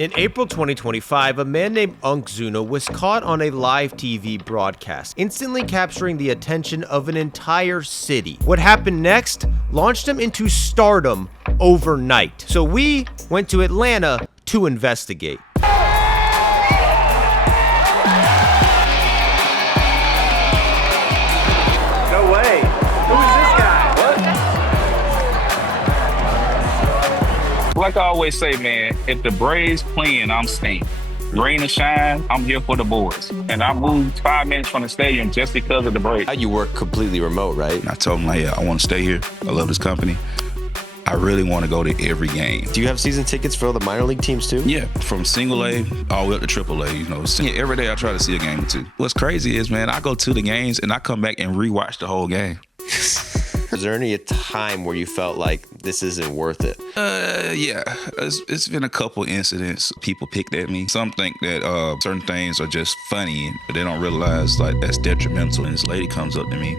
In April 2025, a man named Zuna was caught on a live TV broadcast, instantly capturing the attention of an entire city. What happened next launched him into stardom overnight. So we went to Atlanta to investigate. No way. Who is this guy? What? Like I always say, man, if the Braves playing, I'm staying. Rain or shine, I'm here for the boys. And I moved 5 minutes from the stadium just because of the Braves. You work completely remote, right? I told him, like, yeah, I want to stay here. I love this company. I really want to go to every game. Do you have season tickets for all the minor league teams too? Yeah, from single A all the way up to triple A. You know, every day I try to see a game or two. What's crazy is, man, I go to the games and I come back and rewatch the whole game. Was there any time where you felt like this isn't worth it? Yeah, it's been a couple incidents. People picked at me. Some think that certain things are just funny, but they don't realize like that's detrimental. And this lady comes up to me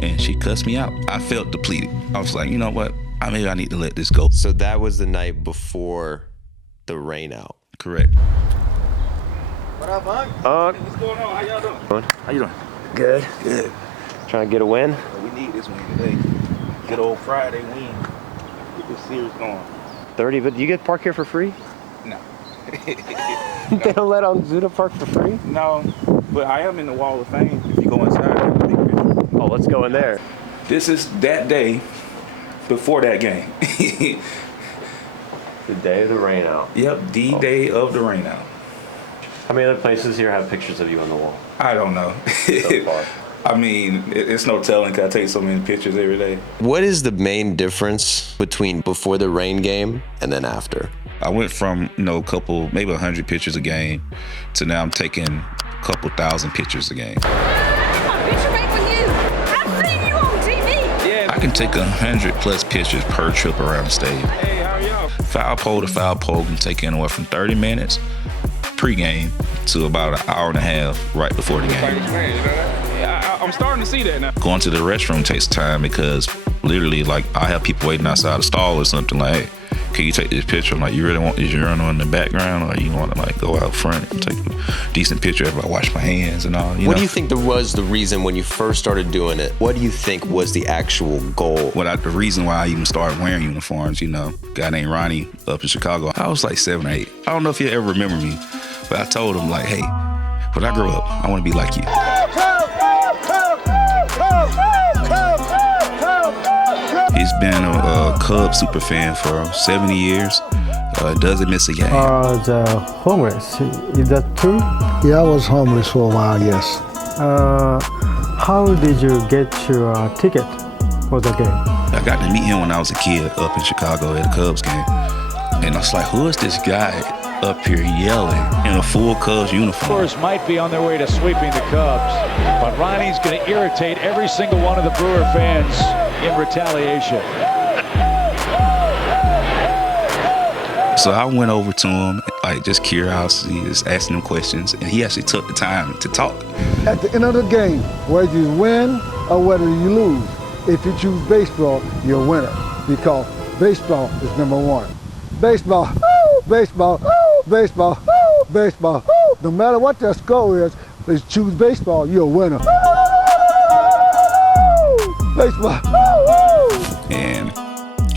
and she cussed me out. I felt depleted. I was like, you know what? Maybe I need to let this go. So that was the night before the rain out. Correct. What up, Unc? What's going on? How y'all doing? How you doing? Good. Good. Trying to get a win? We need this win today. Good old Friday win. Get this series going. 30, but you get park here for free? No. They don't let Zuna park for free? No, but I am in the Wall of Fame. If you go inside, there's a big picture. Oh, let's go in there. This is that day before that game. The day of the rain out. Yep, the day of the rain out. How many other places here have pictures of you on the wall? I don't know. So far. I mean, it's no telling because I take so many pictures every day. What is the main difference between before the rain game and then after? I went from, a couple, maybe 100 pictures a game to now I'm taking a couple thousand pictures a game. Picture make with you. I've seen you on TV. Yeah. I can take 100+ pictures per trip around the stadium. Hey, how are y'all? Foul pole to foul pole can take anywhere from 30 minutes pre-game to about an hour and a half right before the game. Yeah, I'm starting to see that now. Going to the restroom takes time because literally, like, I have people waiting outside the stall or something like, hey, can you take this picture? I'm like, you really want this urinal in the background, or you want to like go out front and take a decent picture after I wash my hands and all? What do you think was the reason when you first started doing it? What do you think was the actual goal? The reason why I even started wearing uniforms, a guy named Ronnie up in Chicago, I was like 7 or 8. I don't know if you ever remember me, but I told him like, hey, when I grow up, I want to be like you. He's been a Cubs super fan for 70 years. Doesn't miss a game. The homeless, is that true? Yeah, I was homeless for a while, yes. How did you get your ticket for the game? I got to meet him when I was a kid up in Chicago at a Cubs game. And I was like, who is this guy up here yelling in a full Cubs uniform? Brewers might be on their way to sweeping the Cubs, but Ronnie's going to irritate every single one of the Brewer fans in retaliation. So I went over to him, like just curiosity, just asking him questions, and he actually took the time to talk. At the end of the game, whether you win or whether you lose, if you choose baseball, you're a winner because baseball is number one. Baseball, baseball, baseball, baseball. No matter what the score is, if you choose baseball, you're a winner. Baseball. And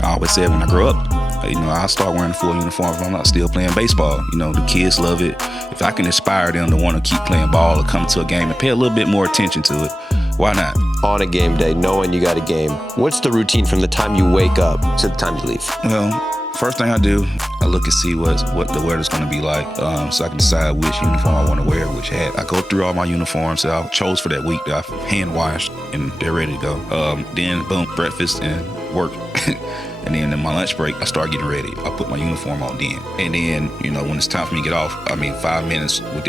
I always said when I grow up, I'll start wearing full uniforms if I'm not still playing baseball. The kids love it. If I can inspire them to want to keep playing ball or come to a game and pay a little bit more attention to it, why not? On a game day, knowing you got a game, what's the routine from the time you wake up to the time you leave? Well, first thing I do, I look and see what the weather's going to be like, so I can decide which uniform I want to wear, which hat. I go through all my uniforms that I chose for that week that I've hand washed and they're ready to go. Then boom, breakfast and work. And then in my lunch break, I start getting ready. I put my uniform on then. And then, when it's time for me to get off, within 5 minutes of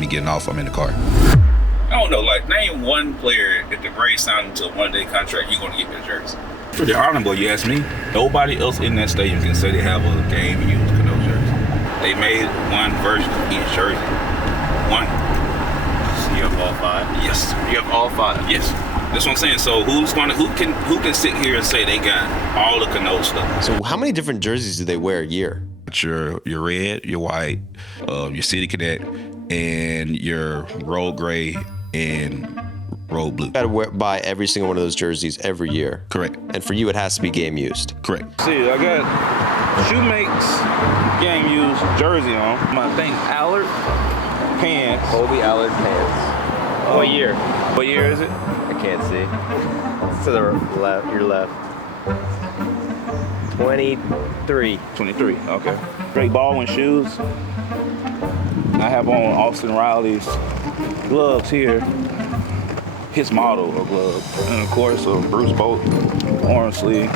me getting off, I'm in the car. I don't know, like, name one player that the Braves signed into a one-day contract, you're going to get their jersey. Pretty honorable, you ask me. Nobody else in that stadium can say they have a game and use Cano jersey. They made one version of each jersey. One. So you have all 5? Yes. You have all 5? Yes. That's what I'm saying. So who can sit here and say they got all the Cano stuff? So how many different jerseys do they wear a year? got your red, your white, your City Cadet, and your road gray and road blue. You gotta buy every single one of those jerseys every year. Correct. And for you, it has to be game used. Correct. See, I got Shoemake's game used jersey on. My thing, Allard pants. Kobe Allard pants. What year? What year is it? I can't see. It's to the left, your left. 23. 23, okay. Great Baldwin shoes. I have on Austin Riley's gloves here. His model of gloves. And of course, Bruce Bolt, orange sleeve,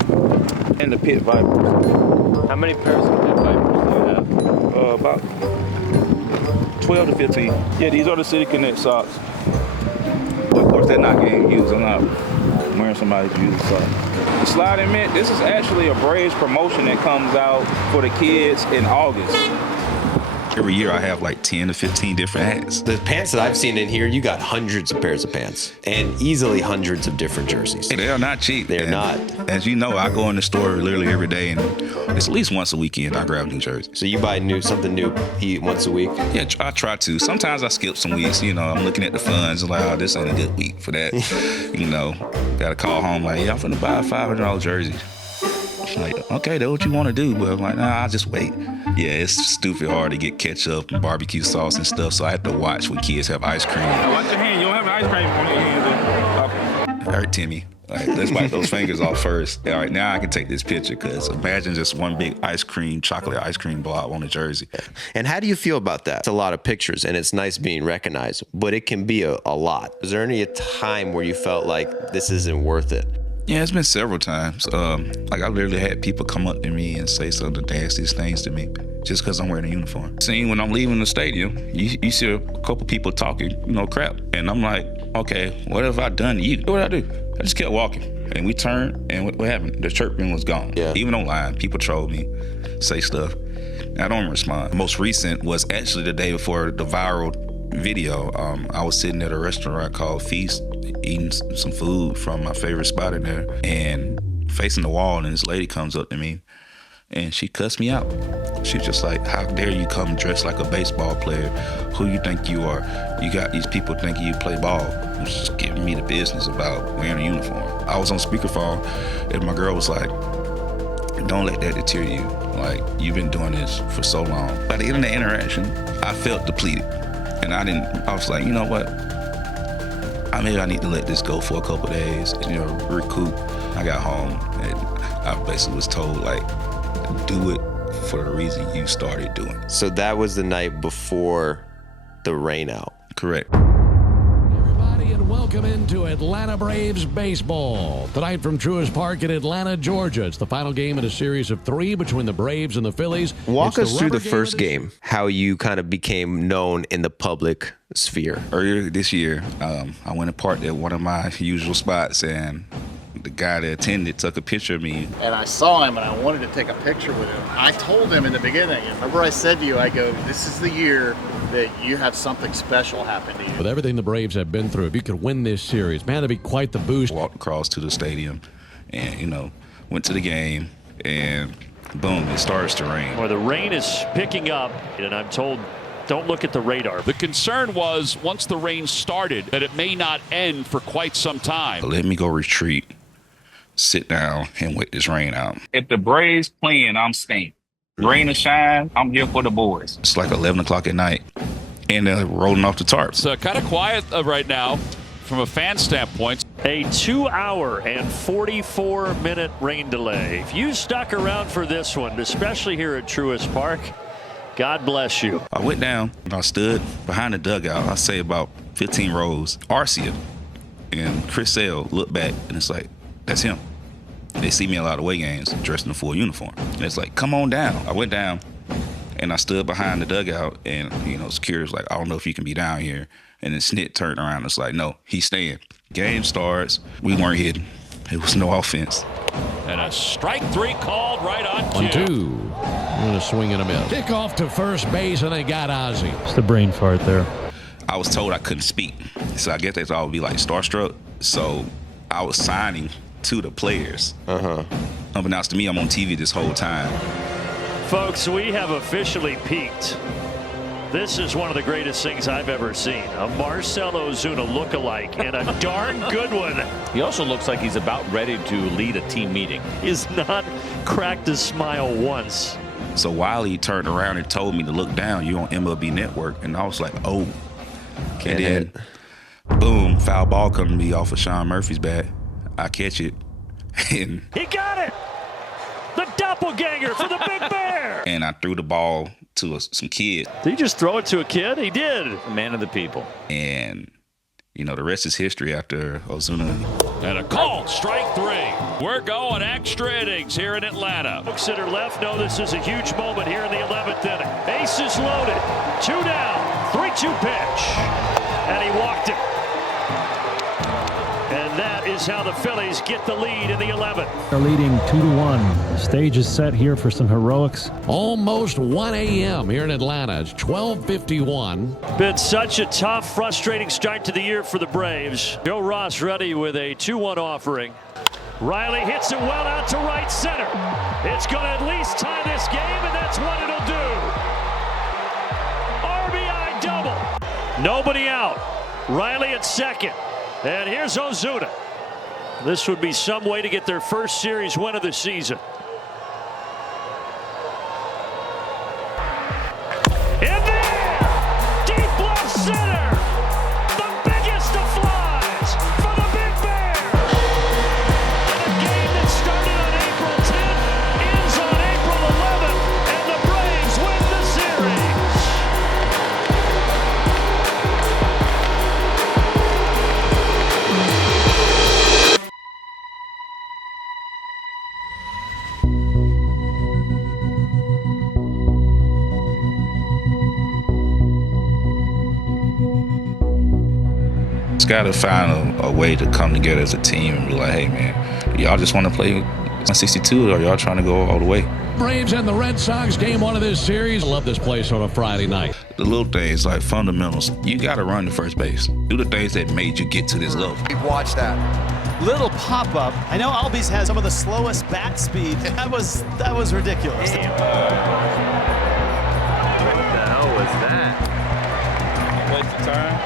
and the Pit Vipers. How many pairs of Pit Vipers do you have? About 12 to 15. Yeah, these are the City Connect socks. But of course, they're not game used. I'm not wearing somebody's used socks. The sliding mint, this is actually a Braves promotion that comes out for the kids in August. Every year I have like 10 to 15 different hats. The pants that I've seen in here, you got hundreds of pairs of pants and easily hundreds of different jerseys. They are not cheap. They're not. As you know, I go in the store literally every day, and it's at least once a weekend I grab a new jersey. So you buy something new once a week? Yeah, I try to. Sometimes I skip some weeks. You know, I'm looking at the funds and like, oh, this ain't a good week for that. You know, got to call home like, yeah, I'm finna buy a $500 jersey. Like, okay, that's what you want to do, but I'm like, nah, I'll just wait. Yeah, it's stupid hard to get ketchup and barbecue sauce and stuff, so I have to watch when kids have ice cream. Watch your hand. You don't have an ice cream on your hands. It hurt Timmy. Like, let's wipe those fingers off first. All right, now I can take this picture, because imagine just one big chocolate ice cream blob on a jersey. And how do you feel about that? It's a lot of pictures, and it's nice being recognized, but it can be a lot. Is there any time where you felt like this isn't worth it? Yeah, it's been several times. Like, I literally had people come up to me and say some of the nastiest things to me just because I'm wearing a uniform. Seeing when I'm leaving the stadium, you see a couple people talking, crap. And I'm like, okay, what have I done to you? What did I do? I just kept walking. And we turned, and what happened? The chirping was gone. Yeah. Even online, people troll me, say stuff. And I don't respond. Most recent was actually the day before the viral video. I was sitting at a restaurant called Feast, eating some food from my favorite spot in there, and facing the wall, and this lady comes up to me and she cussed me out. She's just like, how dare you come dressed like a baseball player? Who you think you are? You got these people thinking you play ball. And she's just giving me the business about wearing a uniform. I was on speakerphone, and my girl was like, don't let that deter you. Like, you've been doing this for so long. By the end of the interaction, I felt depleted. And I was like, you know what? Maybe I need to let this go for a couple of days, recoup. I got home, and I basically was told, like, do it for the reason you started doing it. So that was the night before the rain out. Correct. Everybody, and welcome into Atlanta Braves baseball. Tonight from Truist Park in Atlanta, Georgia. It's the final game in a series of 3 between the Braves and the Phillies. Walk us through the first game, how you kind of became known in the public sphere. Earlier this year, I went and parked at one of my usual spots, and the guy that attended took a picture of me. And I saw him, and I wanted to take a picture with him. I told him in the beginning, remember I said to you, I go, this is the year that you have something special happen to you. With everything the Braves have been through, if you could win this series, man, that'd be quite the boost. Walked across to the stadium and, went to the game, and boom, it starts to rain. Well, the rain is picking up, and I'm told, don't look at the radar. The concern was, once the rain started, that it may not end for quite some time. Let me go retreat, sit down, and wait this rain out. If the Braves playing, I'm staying. Rain or shine, I'm here for the boys. It's like 11 o'clock at night, and they're rolling off the tarps. It's kind of quiet right now from a fan standpoint. A 2-hour and 44-minute rain delay. If you stuck around for this one, especially here at Truist Park, God bless you. I went down, and I stood behind the dugout. I say about 15 rows. Arcia and Chris Sale looked back, and it's like, that's him. They see me a lot of away games dressed in a full uniform. And it's like, come on down. I went down, and I stood behind the dugout, and, security was like, I don't know if you can be down here. And then Snit turned around and was like, no, he's staying. Game starts. We weren't hitting. It was no offense. And a strike 3 called right on cue. 1-2. And a swing and a miss. Kick off to first base, and they got Ozzie. It's the brain fart there. I was told I couldn't speak. So I guess they thought I would be like starstruck. So I was signing to the players. Unbeknownst to me, I'm on TV this whole time. Folks, we have officially peaked. This is one of the greatest things I've ever seen. A Marcell Ozuna lookalike, and a darn good one. He also looks like he's about ready to lead a team meeting. He has not cracked a smile once. So Wiley turned around and told me to look down. You're on MLB Network. And I was like, oh. Can't and then, boom, foul ball coming to me off of Sean Murphy's bat. I catch it. And he got it! The doppelganger for the Big Bear! And I threw the ball to some kid. Did he just throw it to a kid? He did. A man of the people. And, you know, the rest is history after Ozuna. And a call, strike 3. We're going extra innings here in Atlanta. Folks that are left know this is a huge moment here in the 11th inning. Bases loaded, 2 down, 3-2 pitch. And he walked it. And that is how the Phillies get the lead in the 11th. They're leading 2-1. The stage is set here for some heroics. Almost 1 a.m. here in Atlanta. It's 12:51. Been such a tough, frustrating start to the year for the Braves. Joe Ross ready with a 2-1 offering. Riley hits it well out to right center. It's going to at least tie this game, and that's what it'll do. RBI double. Nobody out. Riley at second. And here's Ozuna. This would be some way to get their first series win of the season. In there! Deep left center! The biggest of flies for the Big Bear! And a game that started on April 10th ends on April 11th, and the Braves win the series! Got to find a way to come together as a team and be like, hey, man, y'all just want to play 162 or y'all trying to go all the way? Braves and the Red Sox, game 1 of this series. I love this place on a Friday night. The little things like fundamentals. You got to run to first base. Do the things that made you get to this level. Watch that. Little pop-up. I know Albies has some of the slowest bat speed. That was ridiculous. What the hell was that? Waste of time.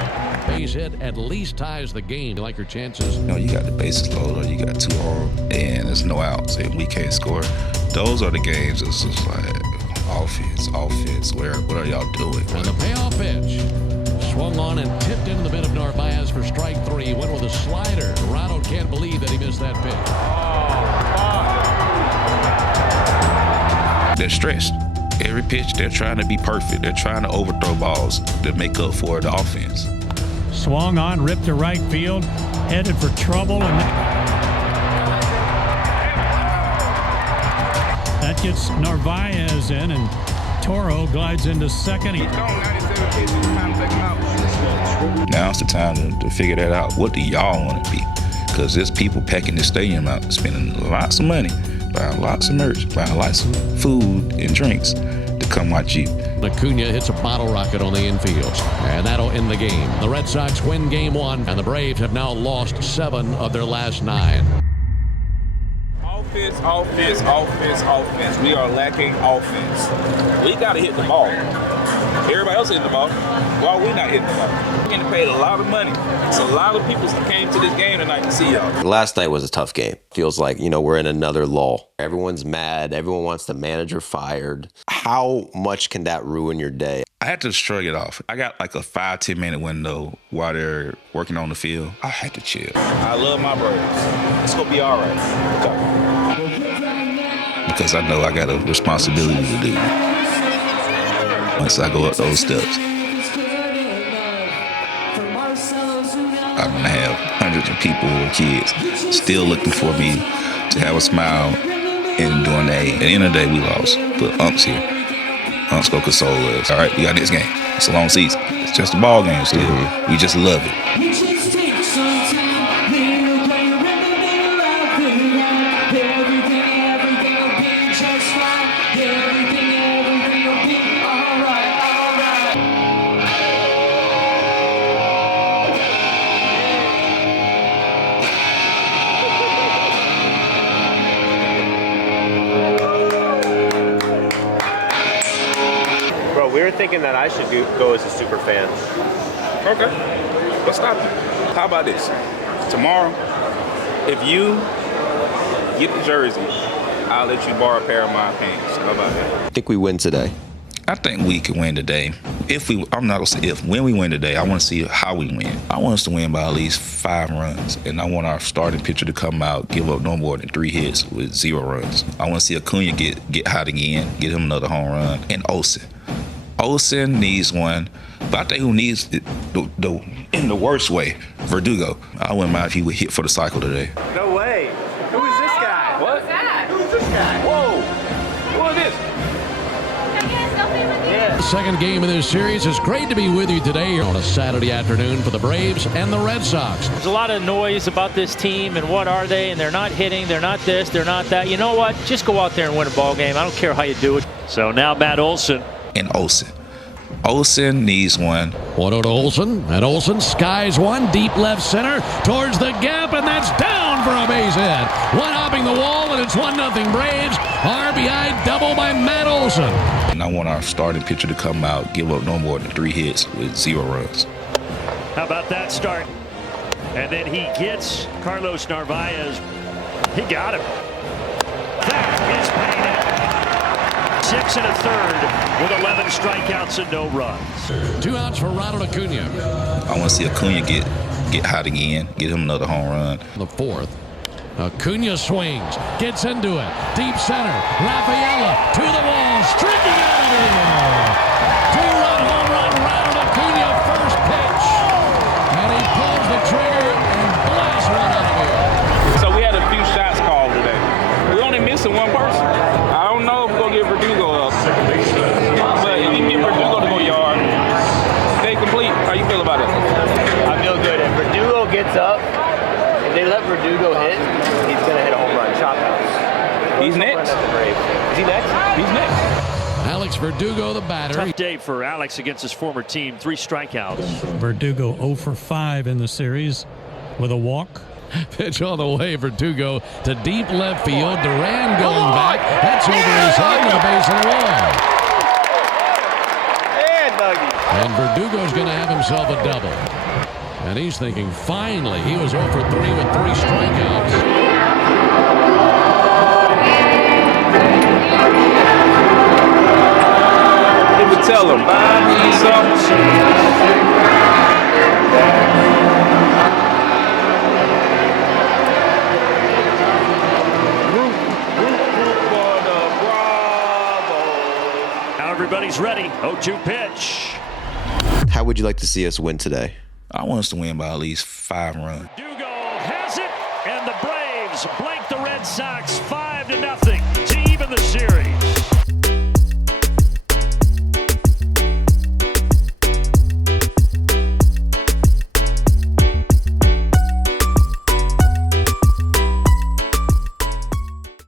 Base hit at least ties the game. You like your chances? You know, you got the bases loaded, or you got 2 on, and there's no outs, and we can't score. Those are the games that's just like offense. What are y'all doing? And the payoff pitch. Swung on and tipped into the mid of Narvaez for strike 3. He went with a slider. Ronald can't believe that he missed that pitch. They're stressed. Every pitch, they're trying to be perfect. They're trying to overthrow balls to make up for the offense. Swung on, ripped to right field, headed for trouble, and that gets Narvaez in, and Toro glides into second. Now's the time to figure that out. What do y'all want to be? Because there's people packing the stadium out, spending lots of money, buying lots of merch, buying lots of food and drinks to come watch you. Acuna hits a bottle rocket on the infield, and that'll end the game. The Red Sox win game 1, and the Braves have now lost 7 of their last 9. Offense. We are lacking offense. We got to hit the ball. Everybody else hitting the ball. Why are we not hitting the ball? We're getting paid a lot of money. It's a lot of people that came to this game tonight to see y'all. Last night was a tough game. Feels like, we're in another lull. Everyone's mad. Everyone wants the manager fired. How much can that ruin your day? I had to shrug it off. I got like a 5-10 minute window while they're working on the field. I had to chill. I love my Braves. It's going to be all right. Because I know I got a responsibility to do. Once I go up those steps, I'm going to have hundreds of people or kids still looking for me to have a smile and doing that. At the end of the day, we lost. But Ump's here. Ump's going to console us. All right, we got this game. It's a long season. It's just a ball game still. We just love it. thinking that I should go as a super fan. Okay. Let's stop you. How about this? Tomorrow, if you get the jersey, I'll let you borrow a pair of my pants. How about that? I think we win today. I think we can win today. I'm not gonna say if. When we win today, I want to see how we win. I want us to win by at least 5 runs, and I want our starting pitcher to come out, give up no more than 3 hits with 0 runs. I want to see Acuna get hot again, get him another home run, and Olsen. Olsen needs one, but I think who needs it in the worst way, Verdugo. I wouldn't mind if he would hit for the cycle today. No way. Who is this guy? What? Who's that? Who's this guy? Whoa! What is this? Can I get a selfie with you? Yeah. Second game in this series. It's great to be with you today on a Saturday afternoon for the Braves and the Red Sox. There's a lot of noise about this team and what are they, and they're not hitting, they're not this, they're not that. You know what? Just go out there and win a ball game. I don't care how you do it. So now Matt Olson. And Olsen. Olsen needs one. 1-0 to Olsen, and Olsen skies one deep left center towards the gap, and that's down for a base hit. One hopping the wall, and it's 1-0 Braves. RBI double by Matt Olson. And I want our starting pitcher to come out, give up no more than 3 hits with 0 runs. How about that start? And then he gets Carlos Narvaez. He got him. That is paying it. 6 1/3 with 11 strikeouts and no runs. 2 outs for Ronald Acuna. I want to see Acuna get hot again, get him another home run. The 4th. Acuna swings, gets into it, deep center, Rafaela to the wall, striking out of here. 2-run home run, Ronald Acuna, first pitch. And he pulls the trigger and blasts one out of here. So we had a few shots called today. We only missing one person. I don't know if we're going to get Verdugo up. But if you get Verdugo to go yard, stay complete. How you feel about it? I feel good. If Verdugo gets up, if they let Verdugo hit, he's going to hit a home run. Chop house. He's next. Is he next? He's next. Alex Verdugo, the batter. Tough day for Alex against his former team. 3 strikeouts. Verdugo 0 for 5 in the series with a walk. Pitch on the way, Verdugo to deep left field. Duran going back. That's over his head to the base of the wall. And Verdugo's going to have himself a double. And he's thinking, finally, he was 0 for 3 with 3 strikeouts. Tell him, buy me something. Now everybody's ready. 0-2 pitch. How would you like to see us win today? I want us to win by at least 5 runs. Verdugo has it, and the Braves blank the Red Sox 5